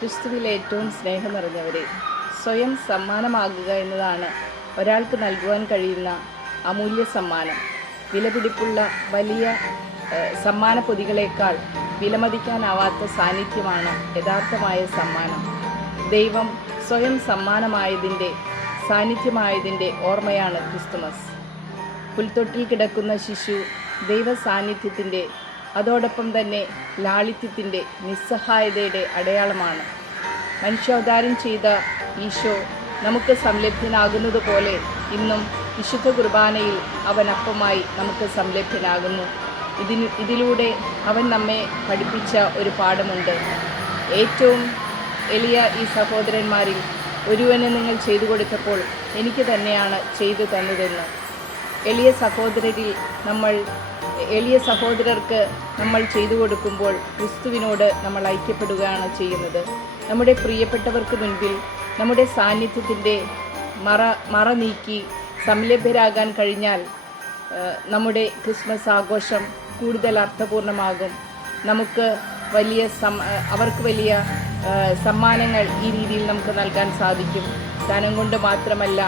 ക്രിസ്തുവിൽ ഏറ്റവും സ്നേഹം നിറഞ്ഞവരെ, സ്വയം സമ്മാനമാകുക എന്നതാണ് ഒരാൾക്ക് നൽകുവാൻ കഴിയുന്ന അമൂല്യ സമ്മാനം. വിലപിടിപ്പുള്ള വലിയ സമ്മാന പൊതികളേക്കാൾ വിലമതിക്കാനാവാത്ത സാന്നിധ്യമാണ് യഥാർത്ഥമായ സമ്മാനം. ദൈവം സ്വയം സമ്മാനമായതിൻ്റെ സാന്നിധ്യമായതിൻ്റെ ഓർമ്മയാണ് ക്രിസ്തുമസ്. പുൽത്തൊട്ടിൽ കിടക്കുന്ന ശിശു ദൈവ സാന്നിധ്യത്തിൻ്റെ, അതോടൊപ്പം തന്നെ ലാളിത്യത്തിൻ്റെ, നിസ്സഹായതയുടെ അടയാളമാണ്. മനുഷ്യാവതാരം ചെയ്ത ഈശോ നമുക്ക് സംലഭ്യനാകുന്നത് പോലെ ഇന്നും വിശുദ്ധ കുർബാനയിൽ അവൻ അപ്പമായി നമുക്ക് സംലഭ്യനാകുന്നു. ഇതിലൂടെ അവൻ നമ്മെ പഠിപ്പിച്ച ഒരു പാഠമുണ്ട്. ഏറ്റവും എളിയ ഈ സഹോദരന്മാരിൽ ഒരുവന് നിങ്ങൾ ചെയ്തു കൊടുത്തപ്പോൾ എനിക്ക് തന്നെയാണ് ചെയ്തു തന്നതെന്ന്. എളിയ സഹോദരർക്ക് നമ്മൾ ചെയ്തു കൊടുക്കുമ്പോൾ ക്രിസ്തുവിനോട് നമ്മൾ ഐക്യപ്പെടുകയാണ് ചെയ്യുന്നത്. നമ്മുടെ പ്രിയപ്പെട്ടവർക്ക് മുൻപിൽ നമ്മുടെ സാന്നിധ്യത്തിൻ്റെ മറ നീക്കി സംലഭ്യരാകാൻ കഴിഞ്ഞാൽ നമ്മുടെ ക്രിസ്മസ് ആഘോഷം കൂടുതൽ അർത്ഥപൂർണമാകും. നമുക്ക് അവർക്ക് വലിയ സമ്മാനങ്ങൾ ഈ രീതിയിൽ നമുക്ക് നൽകാൻ സാധിക്കും. ധനം കൊണ്ട് മാത്രമല്ല,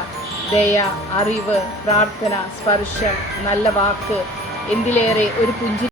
ദയ, അറിവ്, പ്രാർത്ഥന, സ്പർശം, നല്ല വാക്ക്, എന്തിലേറെ ഒരു പുഞ്ചിരി